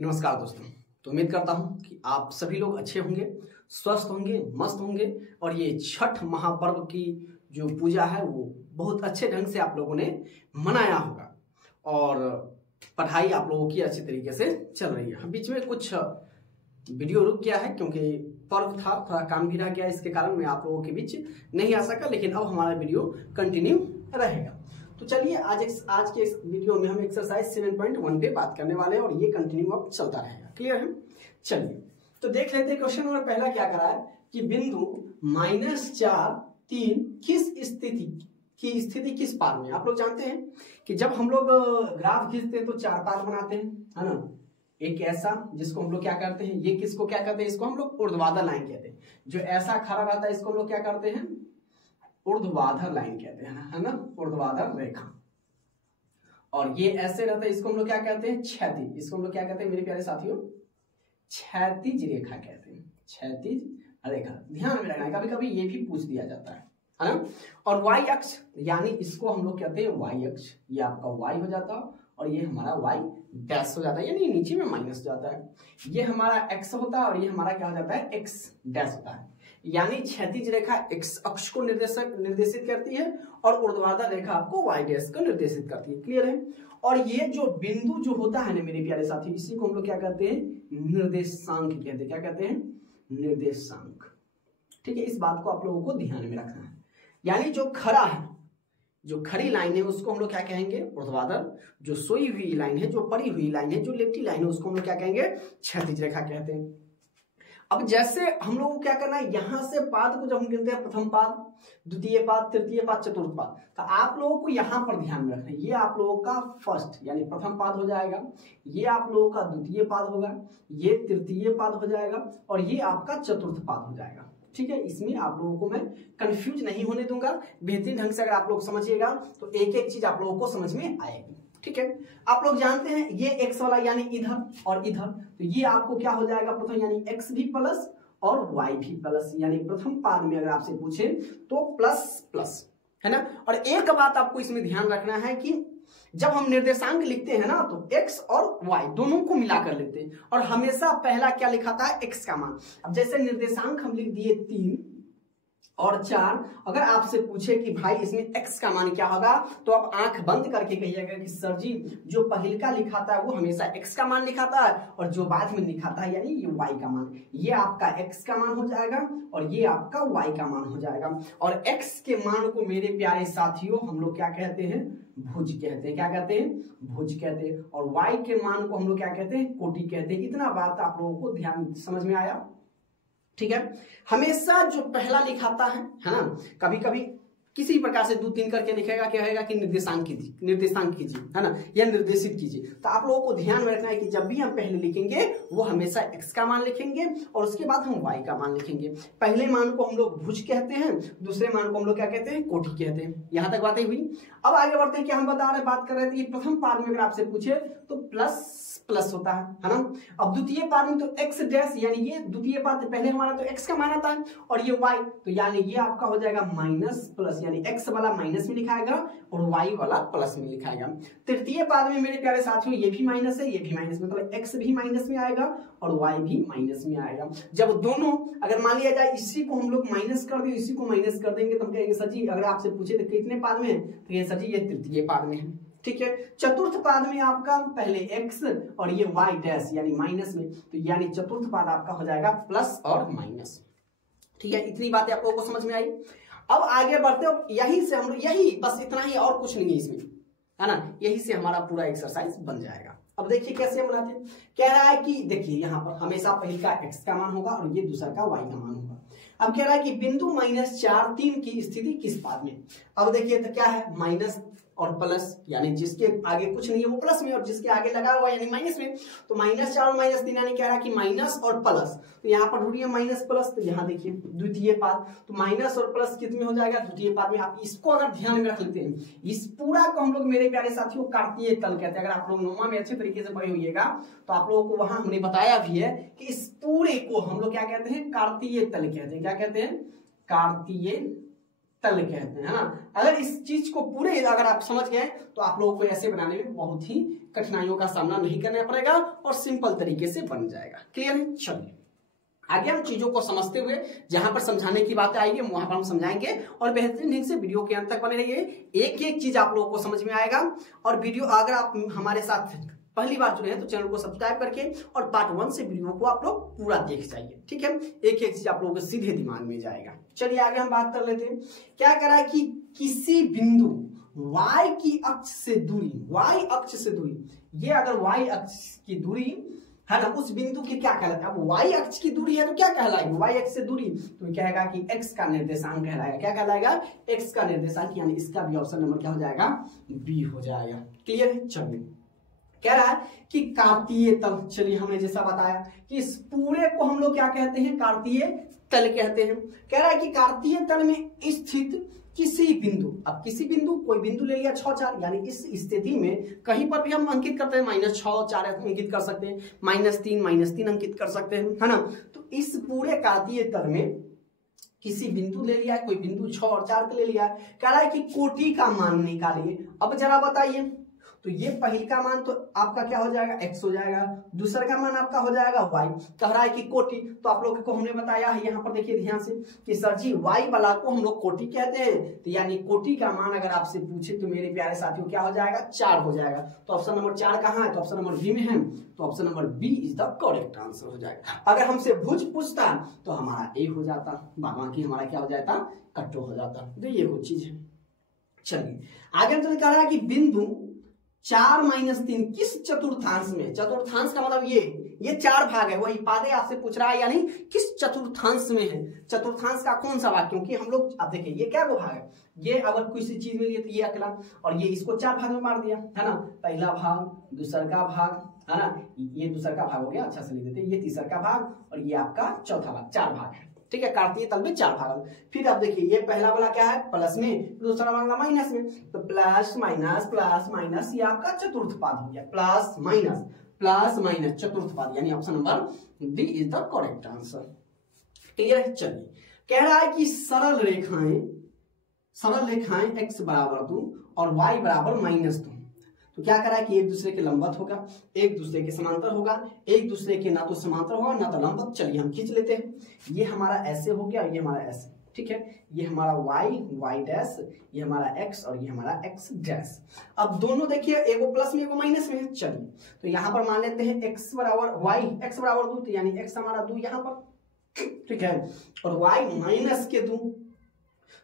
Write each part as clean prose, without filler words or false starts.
नमस्कार दोस्तों। तो उम्मीद करता हूं कि आप सभी लोग अच्छे होंगे, स्वस्थ होंगे, मस्त होंगे और ये छठ महापर्व की जो पूजा है वो बहुत अच्छे ढंग से आप लोगों ने मनाया होगा और पढ़ाई आप लोगों की अच्छी तरीके से चल रही है। बीच में कुछ वीडियो रुक गया है क्योंकि पर्व था, थोड़ा काम भी रह गया, इसके कारण मैं आप लोगों के बीच नहीं आ सका, लेकिन अब हमारा वीडियो कंटिन्यू रहेगा। तो चलिए आज के इस वीडियो में हम एक्सरसाइज 7.1 पे बात करने वाले हैं और ये कंटिन्यू अब चलता रहेगा। क्लियर है? चलिए तो देख लेते हैं क्वेश्चन नंबर पहला क्या करा है कि बिंदु -4, 3 की स्थिति किस पाद में। आप लोग जानते हैं कि जब हम लोग ग्राफ खींचते हैं तो 4 पाद बनाते हैं, है ना। एक ऐसा जिसको हम लोग क्या करते हैं, ये किसको क्या कहते हैं, इसको हम लोग ऊर्ध्वाधर लाइन कहते हैं। जो ऐसा खड़ा रहता है इसको हम लोग क्या करते हैं, ऊर्ध्वाधर लाइन कहते हैं, है ना, ऊर्ध्वाधर रेखा। और ये ऐसे रहता है इसको हम लोग क्या कहते हैं, क्षैतिज। इसको हम लोग क्या कहते हैं मेरे प्यारे साथियों, क्षैतिज रेखा कहते हैं, क्षैतिज रेखा। ध्यान में रखना है, कभी कभी ये भी पूछ दिया जाता है ना। और वाई अक्ष यानी इसको हम लोग कहते हैं वाई अक्ष, ये आपका वाई हो जाता है और ये हमारा वाई डैश हो जाता है, यानी नीचे में माइनस जाता है। ये हमारा एक्स होता है और ये हमारा क्या हो जाता है, एक्स डैश होता है। यानी क्षैतिज रेखा एक्स अक्ष को निर्देशित करती है और ऊर्ध्वाधर रेखा आपको वाई डैश को निर्देशित करती है। क्लियर है? और ये जो बिंदु जो होता है ना मेरे प्यारे साथी, इसी को हम लोग क्या कहते हैं, निर्देशांक कहते हैं। क्या कहते हैं, निर्देशांक। ठीक है, इस बात को आप लोगों को ध्यान में रखना है। यानी जो खड़ा है, जो खड़ी लाइन है उसको हम लोग क्या कहेंगे, ऊर्ध्वाधर। जो सोई हुई लाइन है, जो पड़ी हुई लाइन है, जो लेफ्टी लाइन है, उसको हम लोग क्या कहेंगे, क्षैतिज रेखा कहते हैं। अब जैसे हम लोगों को क्या करना है, यहां से पाद को जब हम गिनते हैं, प्रथम पाद, द्वितीय पाद, तृतीय पाद, चतुर्थ पाद, तो आप लोगों को यहां पर ध्यान में रखना है। ये आप लोगों का फर्स्ट यानी प्रथम पाद हो जाएगा, ये आप लोगों का द्वितीय पाद होगा, ये तृतीय पाद हो जाएगा और ये आपका चतुर्थ पाद हो जाएगा। ठीक है, इसमें आप लोगों को मैं कंफ्यूज नहीं होने दूंगा। बेहतरीन ढंग से अगर आप लोग समझिएगा तो एक एक चीज आप लोगों को समझ में आएगी। ठीक है, आप लोग जानते हैं ये एक्स वाला यानी इधर और इधर, तो ये आपको क्या हो जाएगा, प्रथम यानी एक्स भी प्लस और वाई भी प्लस, यानी प्रथम पाद में अगर आपसे पूछे तो प्लस प्लस, है ना। और एक बात आपको इसमें ध्यान रखना है कि जब हम निर्देशांक लिखते हैं ना तो x और y दोनों को मिलाकर लिखते हैं और हमेशा पहला क्या लिखा था, x का मान। अब जैसे निर्देशांक हम लिख दिए 3 और 4, अगर आपसे पूछे कि भाई इसमें x का मान क्या होगा, तो आप आंख बंद करके कहिएगा कि सर जी जो पहिलका लिखाता है वो हमेशा x का मान लिखाता है और जो बाद में लिखाता है यानी ये y का मान, ये आपका x का मान हो जाएगा और ये आपका y का मान हो जाएगा। और x के मान को मेरे प्यारे साथियों हम लोग क्या कहते हैं, भुज कहते हैं। क्या कहते हैं, भुज कहते हैं। और y के मान को हम लोग क्या कहते हैं, कोटि कहते हैं। इतना बात आप लोगों को ध्यान समझ में आया? ठीक है, हमेशा जो पहला लिखाता है ना, कभी कभी किसी प्रकार से 2-3 करके लिखेगा, क्या होगा कि निर्देशांक कीजिए, है ना, या निर्देशित कीजिए। तो आप लोगों को ध्यान में रखना है कि जब भी हम पहले लिखेंगे वो हमेशा x का मान लिखेंगे और उसके बाद हम y का मान लिखेंगे। पहले मान को हम लोग भुज कहते हैं, दूसरे मान को हम लोग क्या कहते हैं, कोटि कहते हैं। यहां तक बातें हुई। अब आगे बढ़ते हैं कि हम बात कर रहे थे कि प्रथम पाद में अगर आपसे पूछे तो प्लस प्लस होता है ना। अब द्वितीय पाद में तो x डैश, यानी ये द्वितीय पाद पहले हमारा तो x का मान आता है और ये y, तो यानी ये आपका हो जाएगा माइनस प्लस, यानी x वाला माइनस में लिखाएगा और y वाला प्लस में लिखाएगा। तृतीय पाद में मेरे प्यारे साथियों ये भी माइनस है, ये भी माइनस, मतलब x भी माइनस में आएगा और y भी माइनस में आएगा। जब दोनों अगर मान लिया जाए इसी को हम लोग माइनस कर दें, इसी को माइनस कर देंगे तो हम कहेंगे सर जी, अगर आपसे पूछे तो कितने पाद में है, तो ये सर जी ये तृतीय पाद में है। ठीक है, चतुर्थ पाद में आपका पहले x और ये y डैश यानी माइनस में, तो यानी चतुर्थ पाद आपका हो जाएगा प्लस और माइनस। ठीक है, इतनी बातें आप लोगों को समझ में आई। अब आगे बढ़ते हो, यही से हम यही बस इतना ही और कुछ नहीं है इसमें, है ना। यही से हमारा पूरा एक्सरसाइज बन जाएगा। अब देखिए कैसे हम बनाते हैं। कह रहा है कि देखिए यहाँ पर हमेशा पहले का x का मान होगा और ये दूसरा का y का मान होगा। अब कह रहा है कि बिंदु -4, 3 की स्थिति किस पाद में। अब देखिए तो क्या है, माइनस और प्लस, यानी जिसके आगे कुछ नहीं है वो प्लस में और जिसके आगे लगा हुआ यानी माइनस में। तो -4 और -3 यानी कह रहा है कि माइनस और प्लस, तो यहाँ पर ढूंढिए माइनस प्लस, तो यहाँ देखिए द्वितीय पाद, तो माइनस और प्लस किस में हो जाएगा, द्वितीय पाद में। आप इसको अगर ध्यान में रख लेते हैं, इस पूरा को हम लोग मेरे प्यारे साथियों कार्तीय तल कहते हैं। अगर आप लोग नोमा में अच्छे तरीके से पढ़े होइएगा तो आप लोगों को वहां हमने बताया भी है कि इस पूरे को हम लोग क्या कहते हैं, कार्तीय तल कहते हैं। क्या कहते हैं, कार्तीय तल कहते हैं, है ना। अगर इस चीज को पूरे अगर आप समझ गए तो आप लोगों को ऐसे बनाने में बहुत ही कठिनाइयों का सामना नहीं करना पड़ेगा और सिंपल तरीके से बन जाएगा। क्लियर है? चलिए आगे हम चीजों को समझते हुए जहां पर समझाने की बातें आएगी वहां पर हम समझाएंगे और बेहतरीन ढंग से वीडियो के अंत तक बने रहिए। एक एक चीज आप लोगों को समझ में आएगा। और वीडियो अगर आप हमारे साथ पहली बार जुड़े हैं तो चैनल को सब्सक्राइब करके और पार्ट 1 से वीडियो को आप लोग पूरा देख जाइए, ठीक है। एक एक चीज आप लोगों के सीधे दिमाग में जाएगा। चलिए आगे हम बात कर लेते हैं। क्या कह रहा है कि किसी बिंदु y की अक्ष से दूरी, y अक्ष से दूरी, ये अगर y अक्ष की दूरी है ना, उस बिंदु की क्या कहलाता है। अब y अक्ष की दूरी है तो क्या कहलाएगी, y अक्ष से दूरी तो कहेगा कि x का निर्देशांक कहलाएगा। क्या कहलाएगा, x का निर्देशांक, यानी इसका भी ऑप्शन नंबर क्या हो जाएगा, बी हो जाएगा। क्लियर है? चलिए कह रहा है कि कार्तीय तल, चलिए हमने जैसा बताया कि इस पूरे को हम लोग क्या कहते हैं, कार्तीय तल कहते हैं। कह रहा है कि कार्तीय तल में स्थित किसी बिंदु, अब किसी बिंदु, कोई बिंदु ले लिया 6 4, यानी इस स्थिति में कहीं पर भी हम अंकित करते हैं -6 4 अंकित कर सकते हैं, -3 अंकित कर सकते हैं, है ना। तो इस पूरे कार्तीय तल में किसी बिंदु ले लिया है, कोई बिंदु 6 और 4 के ले लिया है। कह रहा है कि कोटि का मान निकालिए। अब जरा बताइए, तो ये पहले का मान तो आपका क्या हो जाएगा, x हो जाएगा, दूसरा का मान आपका हो जाएगा y। कह रहा है कि कोटि, तो आप लोगों को हमने बताया है यहाँ पर देखिए ध्यान से कि सर जी y वाला को हम लोग कोटि कहते हैं, तो यानी कोटि का मान अगर आपसे पूछे तो मेरे प्यारे साथियों क्या हो जाएगा, 4 हो जाएगा। तो ऑप्शन नंबर 4 कहाँ है, तो ऑप्शन नंबर बी में है, तो option number B is the correct answer हो जाएगा। अगर हमसे भुज पूछता तो हमारा ए हो जाता, बाकी हमारा क्या हो जाता, कट्टो हो जाता। तो ये कुछ चीज है। चलिए आगे हम कह रहा है कि बिंदु 4 - 3 किस चतुर्थांश में, चतुर्थांश का मतलब ये 4 भाग है, वही पादे आपसे पूछ रहा है, यानी किस चतुर्थांश में है। चतुर्थांश का कौन सा भाग, क्योंकि हम लोग अब देखिए ये क्या वो भाग है, ये अगर किसी चीज में लिए तो ये अकेला, और ये इसको 4 भाग में मार दिया, है ना। पहला भाग, दूसरा का भाग, है ना, ये दूसरा का भाग हो गया, अच्छा से लिख देते, ये तीसरा का भाग और ये आपका चौथा भाग, 4 भाग है, ठीक है। कार्तीय तल में 4 भाग। फिर आप देखिए ये पहला वाला क्या है, प्लस में, दूसरा वाला माइनस में, तो प्लस माइनस ये आपका चतुर्थ पाद हो गया, प्लस माइनस चतुर्थ पाद, यानी option number D is the correct answer. Clear है? चलिए कह रहा है कि सरल रेखाएं x बराबर 2 और y बराबर -2, तो क्या करा है कि एक दूसरे के लंबवत होगा, एक दूसरे के समांतर होगा, एक दूसरे के ना तो समांतर होगा ना तो लंबवत। चलिए हम खींच लेते हैं, ये हमारा ऐसे हो गया और ये हमारा ऐसे, ठीक है। ये हमारा y डैश, ये हमारा x और ये हमारा x डैश। अब दोनों देखिए, एगो प्लस में एगो माइनस में है। चलिए तो यहाँ पर मान लेते हैं x बराबर 2, तो यानी x हमारा 2 यहाँ पर, ठीक है, और y माइनस के 2,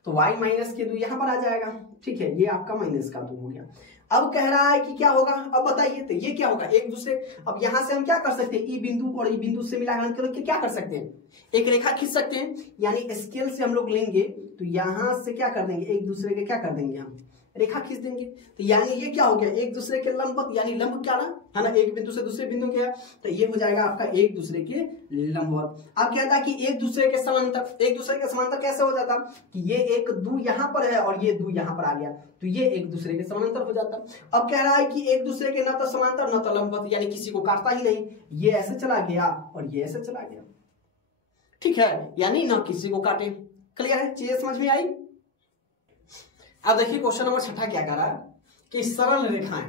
तो y माइनस के 2 यहाँ पर आ जाएगा, ठीक है। ये आपका माइनस का 2 हो गया। अब कह रहा है कि क्या होगा, अब बताइए, तो ये क्या होगा, एक दूसरे, अब यहां से हम क्या कर सकते हैं, ई बिंदु और ई बिंदु से मिलाकर करके क्या कर सकते हैं, एक रेखा खींच सकते हैं, यानी स्केल से हम लोग लेंगे तो यहां से क्या कर देंगे, एक दूसरे के क्या कर देंगे, हम रेखा खींच देंगे। तो यानी ये क्या हो गया, एक दूसरे के लंबवत, यानी लंब क्या ना, है ना, एक बिंदु से दूसरे बिंदु के है, तो ये हो जाएगा आपका एक दूसरे के लंबवत। अब क्या था कि एक दूसरे के समांतर, एक दूसरे के समांतर कैसे हो जाता कि ये एक 2 यहाँ पर है और ये 2 यहाँ पर आ गया, तो ये एक दूसरे के समांतर हो जाता। अब कह रहा है कि एक दूसरे के ना तो समांतर ना तो लंबवत, यानी किसी को काटता ही नहीं, ये ऐसे चला गया और ये ऐसे चला गया, ठीक है, यानी ना किसी को काटे। क्लियर है? चीजें समझ में आई। अब देखिए क्वेश्चन नंबर 6 क्या कह रहा है कि सरल रेखाएं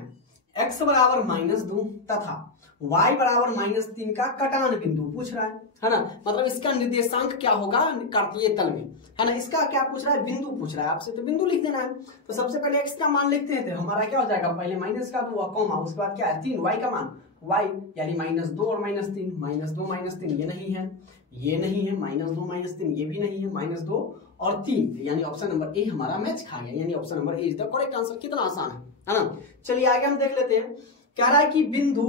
x बराबर -2 तथा y बराबर -3 का कटान बिंदु पूछ रहा है ना, मतलब इसका निर्देशांक क्या होगा कार्तीय तल में, है ना। इसका क्या पूछ रहा है, बिंदु पूछ रहा है आपसे, तो बिंदु लिख देना है। तो सबसे पहले x का मान लिखते हैं, तो हमारा क्या हो जाएगा, पहले माइनस का 2 कॉमा, उसके बाद क्या है 3, y का मान, y यानी -2 और -3, -2 ये नहीं है, ये नहीं है, -2 -3 ये भी नहीं है, -2 और 3, यानी ऑप्शन नंबर ए हमारा मैच खा गया, यानी option number A is the correct answer. कितना आसान है ना। चलिए आगे हम देख लेते हैं। कह रहा है कि बिंदु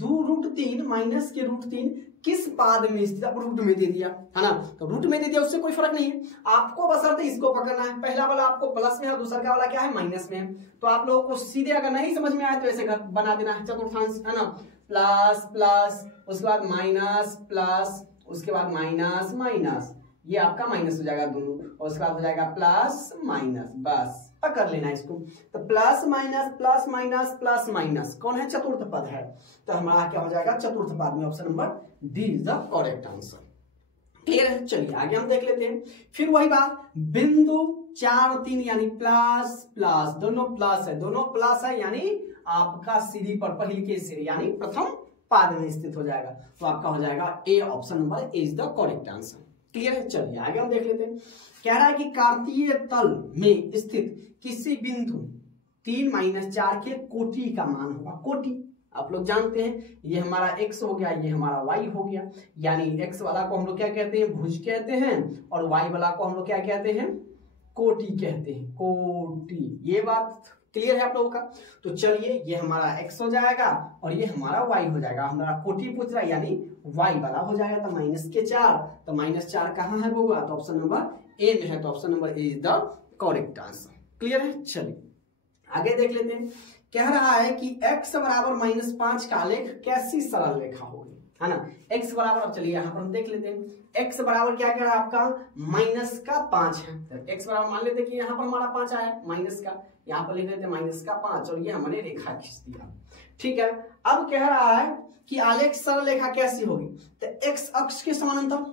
2√3 माइनस के √3 किस पाद में स्थित, अब रूट में दे दिया, है ना, तो रूट में दे दिया, उससे कोई फर्क नहीं है, आपको बशर्ते इसको पकड़ना है। पहला वाला आपको प्लस में है, दूसरा का वाला क्या है, माइनस में है। तो आप लोगों को सीधे अगर नहीं समझ में आए तो ऐसे बना देना है चतुर्थांश, है ना, प्लस प्लस, उसके बाद माइनस प्लस, उसके बाद माइनस, ये आपका माइनस हो जाएगा दोनों, और उसके बाद हो जाएगा प्लस माइनस, बस कर लेना इसको। तो प्लस माइनस कौन है, चतुर्थ पद है, तो हमारा क्या हो जाएगा, चतुर्थ पद में option number D is the correct answer. Clear है? चलिए आगे हम देख लेते हैं। फिर वही बात, बिंदु 4 और 3 यानी प्लस प्लस, दोनों प्लस है यानी आपका सीढ़ी पर पहली के सीढ़ी यानी प्रथम पाद में स्थित हो जाएगा। तो आपका हो जाएगा A, option number A is the correct answer. Clear है? चलिए आगे हम देख लेते हैं। कह रहा है कि कार्तीय तल में स्थित किसी बिंदु 3 - 4 के कोटि का मान होगा। कोटि आप लोग जानते हैं, ये हमारा x हो गया, ये हमारा y हो गया, यानी x वाला को हम लोग क्या कहते हैं, भुज कहते हैं, और y वाला को हम लोग क्या कहते हैं, कोटि कहते हैं, कोटि। ये बात क्लियर है आप लोगों का? तो चलिए ये हमारा x हो जाएगा और ये हमारा y हो जाएगा। हमारा कोटि पूछ रहा है यानी y वाला हो जाएगा। तो -4, तो -4 कहाँ है होगा, तो ऑप्शन नंबर ए में है। तो option number A is the correct answer. Clear है? चलिए आगे देख लेते हैं। कह रहा है कि x बराबर -5 का आलेख कैसी सरल रेखा होगी, है ना। x बराबर, अब चलिए यहाँ पर हम देख लेते हैं। x बराबर क्या कह रहा है आपका, -5 है। तो x बराबर मान लेते हैं कि यहाँ पर हमारा 5 आया माइनस का, यहाँ पर लिख लेते हैं -5 और ये हमने रेखा खींच दिया। ठीक है, अब कह रहा है कि आलेख सरल रेखा कैसी होगी, तो x अक्ष के समानांतर।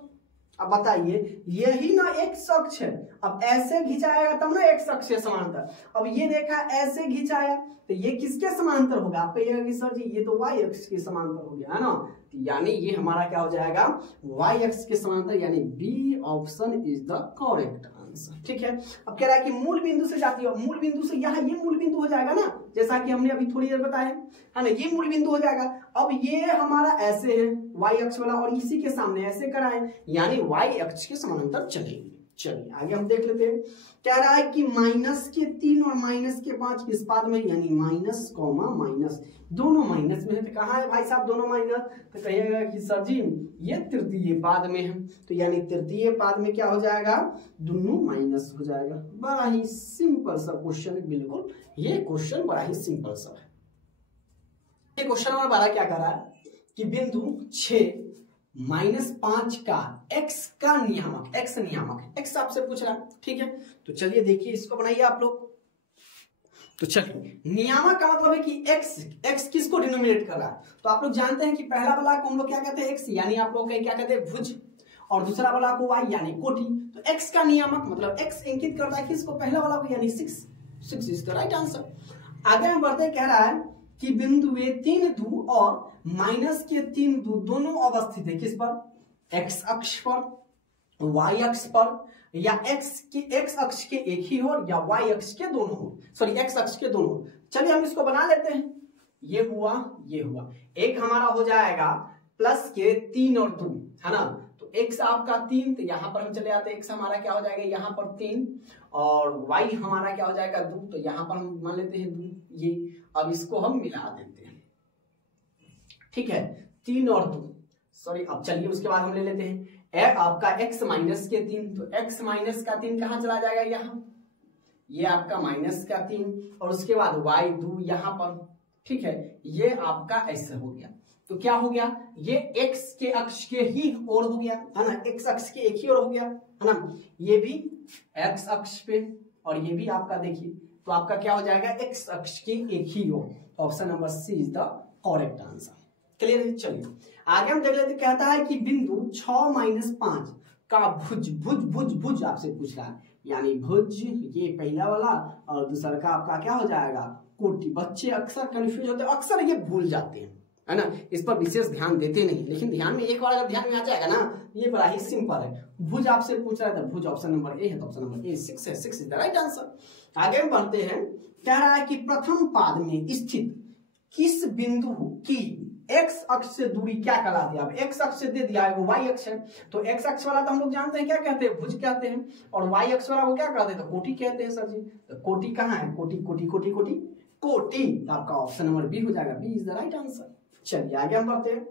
अब बताइए, यही ना x अक्ष है, अब ऐसे खिंचाएगा तब ना x अक्ष के समांतर। अब ये रेखा ऐसे खिंचाया तो ये किसके समांतर होगा, आप कहिएगा कि सर जी ये तो y अक्ष के समांतर हो गया, है ना। तो यानी ये हमारा क्या हो जाएगा, y अक्ष के समांतर, यानी B option is the correct answer. ठीक है, अब कह रहा है कि मूल बिंदु से जाती है, मूल बिंदु से यहाँ ये मूल बिंदु हो जाएगा ना, जैसा कि हमने अभी थोड़ी देर बताया है ना, ये मूल बिंदु हो जाएगा। अब ये हमारा ऐसे है y अक्ष वाला, और इसी के सामने ऐसे कराएं, यानी y अक्ष के समानांतर चलेगी। चलिए आगे हम देख लेते हैं। कह रहा है कि -3 और -5 किस पाद में, यानी माइनस कॉमा माइनस, दोनों माइनस में है। तो कहाँ है भाई साहब दोनों माइनस, तो कहिएगा कि सर जी ये तृतीय पाद में है। तो यानी तृतीय पाद में क्या हो जाएगा, दोनों माइनस हो जाएगा। बड़ा ही सिंपल सा क्वेश्चन है, बिल्कुल ये क्वेश्चन बड़ा ही सिंपल सा है। ये क्वेश्चन नंबर 12 क्या कर रहा है कि बिंदु 6 -5 का x का नियामक, x नियामक, x आपसे पूछ रहा है। ठीक है, तो चलिए देखिए इसको बनाइए आप लोग। तो चलिए नियामक का मतलब है कि x किसको डिनोमिनेट कर रहा है, तो आप लोग जानते हैं कि पहला वाला को हम लोग क्या कहते हैं, x, यानी आप लोग क्या कहते हैं, भुज, और दूसरा वाला को y यानी कोटि। तो x का नियामक मतलब x इंगित करता है किसको, पहला वाला को, यानी 6 इज द राइट आंसर। आगे हम बढ़ते, कह रहा है कि बिंदु 3 2 और -3 2 दोनों अवस्थित है किस पर, x अक्ष पर, y अक्ष पर, या x अक्ष के एक ही हो या y अक्ष के दोनों हो, सॉरी x अक्ष के दोनों। चलिए हम इसको बना लेते हैं। ये हुआ, ये हुआ, एक हमारा हो जाएगा प्लस के 3 और 2, है ना। तो x आपका 3, तो यहां पर हम चले आते हैं, x हमारा क्या हो जाएगा यहाँ पर 3, और y हमारा क्या हो जाएगा 2, तो यहां पर हम मान लेते हैं 2 ये। अब इसको हम मिला देते हैं, ठीक है, 3 और 2, सॉरी। अब चलिए उसके बाद हम ले लेते हैं आपका x माइनस के 3, तो x माइनस का 3 कहां चला जाएगा, यहाँ, ये आपका माइनस का 3, और उसके बाद y 2 यहाँ पर। ठीक है, ये आपका ऐसे हो गया। तो क्या हो गया, ये x के अक्ष के ही ओर हो गया, है ना, x अक्ष के एक ही ओर हो गया, है ना। ये भी x अक्ष पे, और ये भी आपका देखिए, तो आपका क्या हो जाएगा, x अक्ष की एक ही ओर। Option number C is the correct answer. Clear है? चलिए आगे हम देख लेते। कहता है कि बिंदु 6 - 5 का भुज, भुज आपसे पूछ रहा है, यानी भुज ये पहला वाला, और दूसरा का आपका क्या हो जाएगा, कोटि। बच्चे अक्सर कंफ्यूज होते हैं, अक्सर ये भूल जाते हैं, है ना, इस पर विशेष ध्यान देते नहीं, लेकिन ध्यान में एक बार अगर ध्यान में आ जाएगा ना, ये बड़ा ही सिंपल है। भुज आपसे पूछ रहा है, तो भुज ऑप्शन नंबर ए है, तो ऑप्शन नंबर ए 6 है, 6 इज द राइट आंसर। आगे हम बढ़ते हैं। कह रहा है कि प्रथम पाद में स्थित किस बिंदु की x अक्ष से दूरी क्या कहलाती है। अब x अक्ष से दे दिया है, वो y अक्ष है, तो x अक्ष वाला तो हम लोग जानते हैं क्या कहते हैं, भुज कहते हैं, और y अक्ष वाला वो क्या कहते हैं, तो कोटि कहते हैं सर जी। तो कोटि कहाँ है, कोटि कोटि कोटि कोटि कोटि, तो आपका ऑप्शन नंबर बी हो जाएगा, B is the right answer. चलिए आगे हम बढ़ते हैं।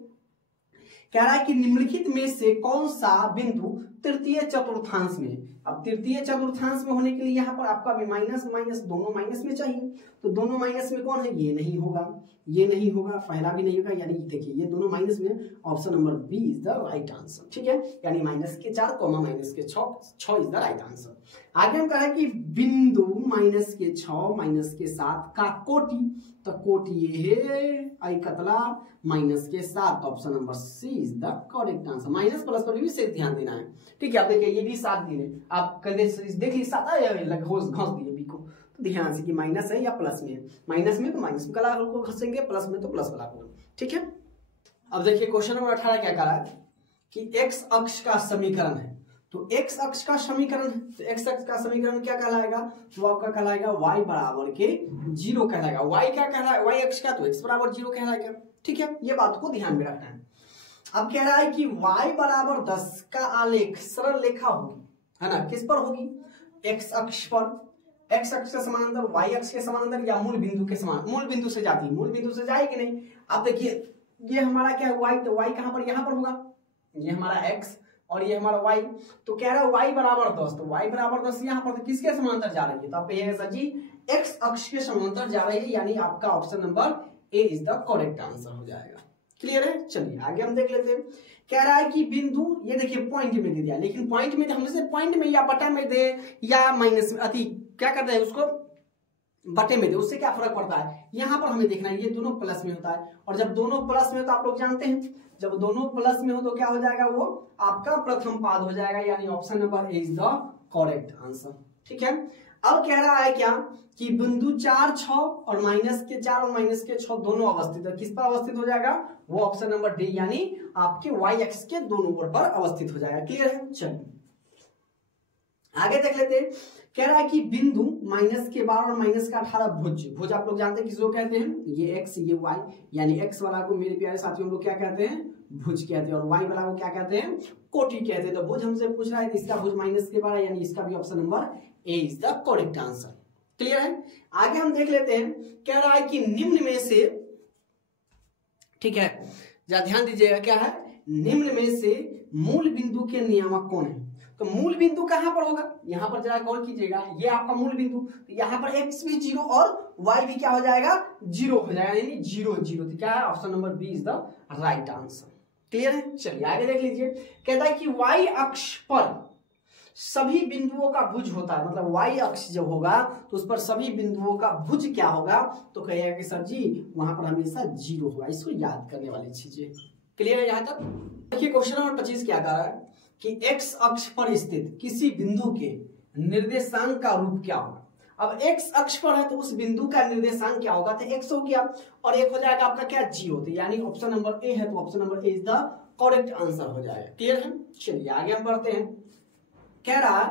कह रहा है कि निम्नलिखित में से कौन सा बिंदु तृतीय चतुर्थांश में। अब तृतीय चतुर्थांश में होने के लिए यहाँ पर आपका भी माइनस माइनस दोनों माइनस में चाहिए, तो दोनों माइनस में कौन है, ये नहीं होगा, ये नहीं होगा, पहला भी नहीं होगा, यानी देखिए ये दोनों माइनस में, option number B is the right answer. ठीक है, यानी -4 -6 इज द राइट आंसर। आगे हम कह रहे हैं कि बिंदु -6 -7 का कोटि, तो कोटि ये है आई कतला -7, option number C is the correct answer. Minus plus पर भी विशेष ध्यान देना है। ठीक है। आप देखिए ये भी 7 दिन है, आप कंधे देख लीजिए 7 आया घोस दिए बी को, तो ध्यान से कि माइनस है या प्लस में है, माइनस में तो माइनस में कला को घसेंगे, प्लस में तो प्लस वाला को, ठीक है। अब देखिए क्वेश्चन नंबर 18 क्या कह रहा है कि एक्स अक्ष का समीकरण है, तो एक्स अक्ष का समीकरण है, तो एक्स अक्ष का समीकरण क्या कहलाएगा, तो आपका कहलाएगा y बराबर के 0 कहलाएगा। y क्या कहलाएगा, y अक्ष का, तो x बराबर 0 कहलाएगा, ठीक है। ये बात को ध्यान में रखना है। अब कह रहा है कि y बराबर 10 का आलेख सरल रेखा होगी, है ना, किस पर होगी, x अक्ष पर, x अक्ष के समानांतर, y अक्ष के समानांतर या मूल बिंदु के समान, मूल बिंदु से जाती है, मूल बिंदु से जाएगी नहीं। आप देखिए ये हमारा क्या है y, तो y कहां पर, यहां पर होगा, ये हमारा x और ये हमारा y, तो कह रहा है y बराबर 10, तो y बराबर 10 यहाँ पर, तो किसके समांतर जा रही है, तो आप ये सर जी x अक्ष के समांतर जा रही है, यानी आपका option number A is the correct answer हो जाएगा। क्लियर है, चलिए आगे हम देख लेते हैं। कह रहा है कि बिंदु, ये देखिए पॉइंट में दे दिया, लेकिन पॉइंट में हमसे पॉइंट में या बटा में दे या माइनस में, अति क्या करते हैं उसको बटे में दे, उससे क्या फर्क पड़ता है, यहां पर हमें देखना है ये दोनों प्लस में होता है, और जब दोनों प्लस में हो तो आप लोग जानते हैं जब दोनों प्लस में हो तो क्या हो जाएगा, वो आपका प्रथम पाद हो जाएगा, यानी option number A is the correct answer, ठीक है। अब कह रहा है क्या कि बिंदु 4, 6 और माइनस के 4 और माइनस के 6 दोनों अवस्थित है, किस पर अवस्थित हो जाएगा, वो ऑप्शन नंबर डी, यानी आपके y एक्स के दोनों ओर पर अवस्थित हो जाएगा। क्लियर है, चलिए आगे देख लेते हैं। कह रहा है कि बिंदु माइनस के 12 और माइनस का 18 भुज, भुज आप लोग जानते हैं किसको कहते हैं, ये x ये y, यानी x वाला को मेरे प्यारे साथियों हम लोग क्या कहते हैं, भुज कहते हैं, और y वाला को क्या कहते हैं, कोटि कहते हैं। तो भुज हमसे पूछ रहा है, इसका भुज माइनस के 12, यानी इसका भी option number A is the correct answer. Clear है, आगे हम देख लेते हैं। कह रहा है कि निम्न में से, ठीक है, जरा ध्यान दीजिएगा, क्या है, निम्न में से मूल बिंदु के नियामक कौन है, तो मूल बिंदु कहां पर होगा, यहां पर जरा गौर कीजिएगा, ये आपका मूल बिंदु, तो यहां पर x भी 0 और y भी क्या हो जाएगा, 0 हो जाएगा, यानी 0 0, तो क्या है, option number B is the right answer. Clear है, चलिए आगे देख लीजिए। कहता है कि y अक्ष पर सभी बिंदुओं का भुज होता है, मतलब y अक्ष जो होगा तो उस पर सभी बिंदुओं का भुज क्या होगा, तो कहेगा कि सर जी वहां पर हमेशा 0 होगा, इसको याद करने वाली चीजें। क्लियर है यहां तक। देखिए क्वेश्चन नंबर 25 क्या कह रहा है कि x अक्ष पर स्थित किसी बिंदु के निर्देशांक का रूप क्या होगा। अब x अक्ष पर है तो उस बिंदु का निर्देशांक क्या होगा, तो x हो गया और एक हो जाएगा आपका क्या, g होता है, यानी ऑप्शन नंबर ए है, तो option number A is the correct answer हो जाएगा। क्लियर है, चलिए आगे हम बढ़ते हैं। कह रहा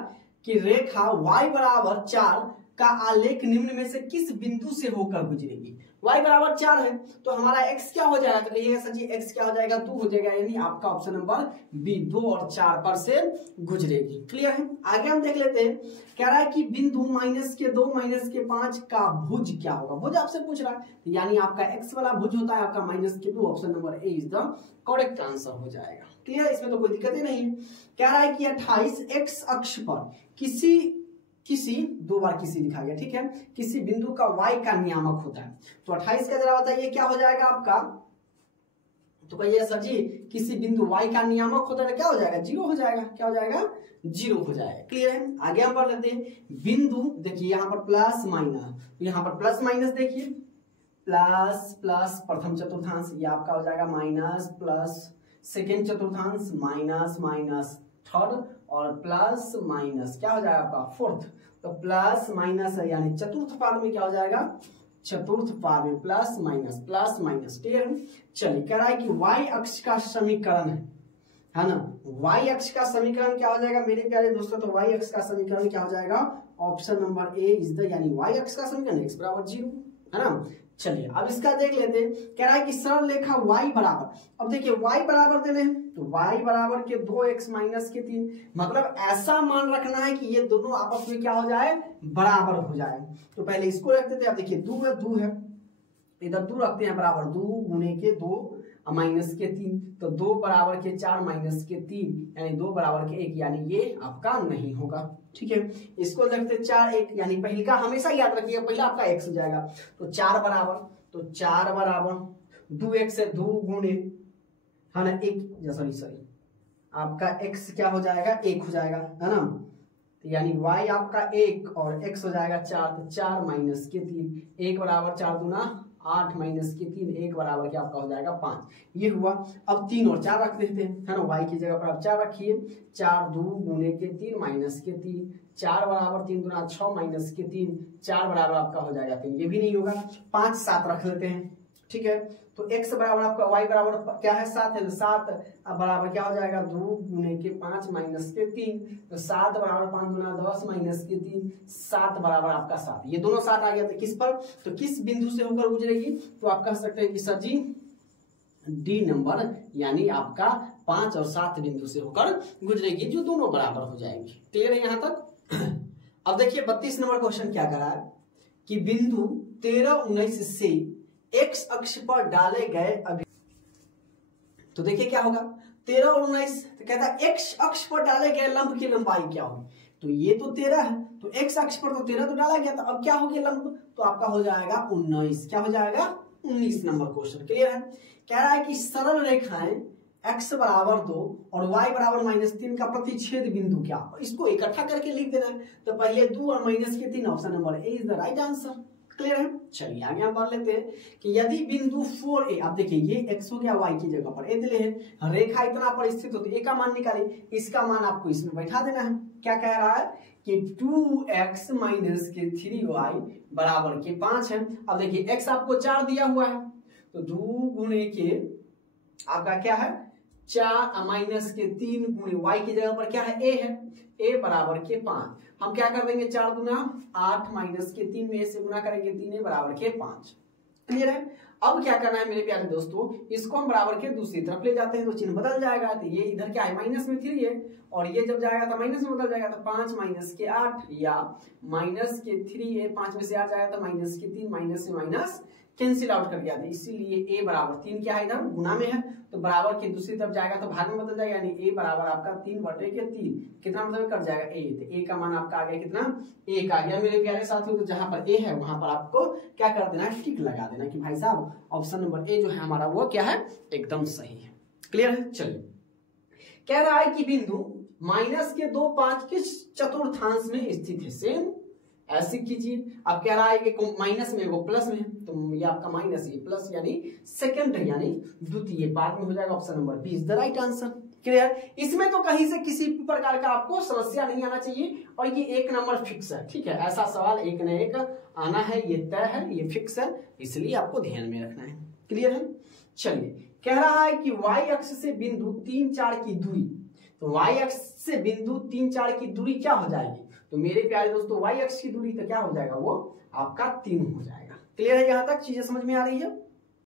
कि रेखा y बराबर 4 का आलेख निम्न में से किस बिंदु से होकर गुजरेगी। y बराबर 4 है तो हमारा x क्या हो जाएगा, तो कहिएगा सर जी x क्या हो जाएगा, 2 हो जाएगा, यानी आपका ऑप्शन नंबर बी 2 और 4 पर से गुजरेगी। क्लियर है, आगे हम देख लेते हैं। कह रहा है कि बिंदु माइनस के 2 माइनस के 5 का भुज क्या होगा, भुज आपसे पूछ रहा है, तो यानी आपका x वाला भुज होता है आपका माइनस के 2, option number A is the correct answer हो जाएगा। क्लियर, इसमें तो कोई दिक्कत ही नहीं है। कह रहा है कि 28 x अक्ष पर किसी 2 बार किसी लिखा गया, ठीक है, किसी बिंदु का y का नियामक होता है, तो 28 का जरा बताइए क्या हो जाएगा आपका, तो कहिए सर जी किसी बिंदु y का नियामक होता है क्या हो जाएगा, 0 हो जाएगा, क्या हो जाएगा, 0 हो जाएगा। क्लियर है, आगे हम पढ़ लेते हैं। बिंदु देखिए यहाँ पर प्लस माइनस, यहाँ पर प्लस माइनस देखिए, प्लस प्लस प्रथम चतुर्थांश, ये आपका हो जाएगा माइनस, प्लस सेकेंड चतुर्थांश, माइनस माइनस थर्ड, और प्लस माइनस क्या हो जाएगा आपका फोर्थ, तो प्लस माइनस है, यानी चतुर्थ पाद में क्या हो जाएगा, चतुर्थ पाद में प्लस माइनस। क्लियर है, चलिए कह रहा है कि y अक्ष का समीकरण है ना, y अक्ष का समीकरण क्या हो जाएगा मेरे प्यारे दोस्तों, तो y अक्ष का समीकरण क्या हो जाएगा, option number A is the, यानी y अक्ष का समीकरण x बराबर 0 है ना। चलिए अब इसका देख लेते हैं। कह रहा है कि सरल रेखा y बराबर, अब देखिए y बराबर दे रहे तो y बराबर के 2x माइनस के 3, मतलब ऐसा मान रखना है कि ये दोनों आपस में क्या हो जाए, बराबर हो जाए। तो पहले इसको रख देते हैं, अब देखिए 2 है, इधर 2 रखते हैं, बराबर 2 गुने के 2 माइनस के 3, तो 2 बराबर के 4 माइनस के 3, यानी 2 बराबर के 1, यानी ये आपका नहीं होगा। ठीक है, इसको देखते 4 1, यानी पहले का हमेशा याद रखिएगा, पहला आपका x हो जाएगा, तो 4 बराबर, तो 4 बराबर 2x से 2 गुणे है ना 1, सॉरी आपका x क्या हो जाएगा, 1 हो जाएगा है ना, तो यानी y आपका 1 और x हो जाएगा 4, तो 4 माइनस के 3, 1 बराबर 4 दूना 8 माइनस के 3, 1 बराबर क्या आपका हो जाएगा 5। ये हुआ। अब 3 और 4 रख देते हैं, है ना, y की जगह पर आप 4 रखिए। 4 2 गुने के 3 माइनस के 3, 4 बराबर 3 दूना 6 माइनस के 3, 4 बराबर आपका हो जाएगा 3। ये भी नहीं होगा। 5 7 रख लेते हैं, ठीक है। तो x बराबर आपका y बराबर क्या है 7 है, तो 7 बराबर क्या हो जाएगा 2 गुने के 5 माइनस के 3, तो 7 बराबर 5 गुना 10 माइनस के 3, 7 बराबर आपका 7। ये दोनों 7 आ गया था किस पर, तो किस बिंदु से होकर गुजरेगी, तो आप कह सकते हैं कि सर जी डी नंबर, यानी आपका 5 और 7 बिंदु से होकर गुजरेगी, जो दोनों बराबर हो जाएंगी। क्लियर है यहां तक। अब देखिए 32 नंबर क्वेश्चन क्या करा है कि बिंदु 13 19 से x अक्ष पर डाले गए अभी, तो देखिए क्या होगा 13 और 19, तो कहता है x अक्ष पर डाले गए लंब की लंबाई क्या होगी, तो ये तो 13 है, तो x अक्ष पर तो 13 तो डाला गया था, अब क्या हो गया लंब, तो आपका हो जाएगा 19। क्या हो जाएगा 19 नंबर क्वेश्चन। क्लियर है। कह रहा है कि सरल रेखाएं x बराबर 2 और y बराबर -3 का प्रतिच्छेद बिंदु क्या, इसको इकट्ठा करके लिख देना है। तो पहले 2 और माइनस के 3, option number A is the right answer. Clear है। चलिए आगे हम पढ़ लेते हैं कि यदि बिंदु 4a, अब देखिए ये x हो गया, y की जगह पर a दिले हैं, रेखा इतना पर स्थित हो, तो a का मान निकालिए, इसका मान आपको इसमें बैठा देना है। क्या कह रहा है कि 2x माइनस के 3y बराबर के 5 है। अब देखिए x आपको 4 दिया हुआ है, तो 2 गुणे के आपका क्या है 4 माइनस के 3 गुणे y की जगह पर क्या है a है, a बराबर के 5। हम क्या कर देंगे 4 गुना 8 माइनस के 3 में से गुना करेंगे 3 बराबर के 5। क्लियर है। अब क्या करना है मेरे प्यारे दोस्तों, इसको हम बराबर के दूसरी तरफ ले जाते हैं, तो चिन्ह बदल जाएगा। तो ये इधर क्या है माइनस में 3 है, और ये जब जाएगा तो माइनस में बदल जाएगा, तो 5 माइनस के 8 या माइनस के 3 है, 5 में से 8 जाएगा तो माइनस के 3, माइनस से माइनस कैंसिल आउट कर दिया था, इसीलिए a बराबर 3 क्या है इधर गुना में है, तो बराबर के दूसरी तरफ जाएगा तो भाग में बदल जाएगा, यानी a बराबर आपका 3/3, कितना मतलब कट जाएगा a, तो a का मान आपका आ गया कितना 1 आ गया मेरे प्यारे साथियों। तो जहां पर a है वहां पर आपको क्या कर देना है टिक लगा देना कि भाई साहब ऑप्शन नंबर ए जो है हमारा वो क्या है एकदम सही है। क्लियर है। चलिए कह रहा है कि बिंदु माइनस के 2 5 के चतुर्थांश में स्थित है, सेम ऐसे कीजिए। अब कह रहा है कि माइनस में वो प्लस में, तो ये आपका माइनस ये प्लस, यानी सेकंड है, यानी द्वितीय बाद में हो जाएगा, option number B is the right answer. Clear. इसमें तो कहीं से किसी प्रकार का आपको समस्या नहीं आना चाहिए, और ये 1 नंबर फिक्स है, ठीक है। ऐसा सवाल एक न एक आना है, ये तय है, ये फिक्स है, इसलिए आपको ध्यान में रखना है। क्लियर है। चलिए कह रहा है कि y अक्ष से बिंदु 3 4 की दूरी, तो y अक्ष से बिंदु 3 4 की दूरी क्या हो जाएगी, तो मेरे प्यारे दोस्तों y अक्ष की दूरी तो क्या हो जाएगा वो आपका 3 हो जाएगा। क्लियर है। यहां तक चीजें समझ में आ रही है।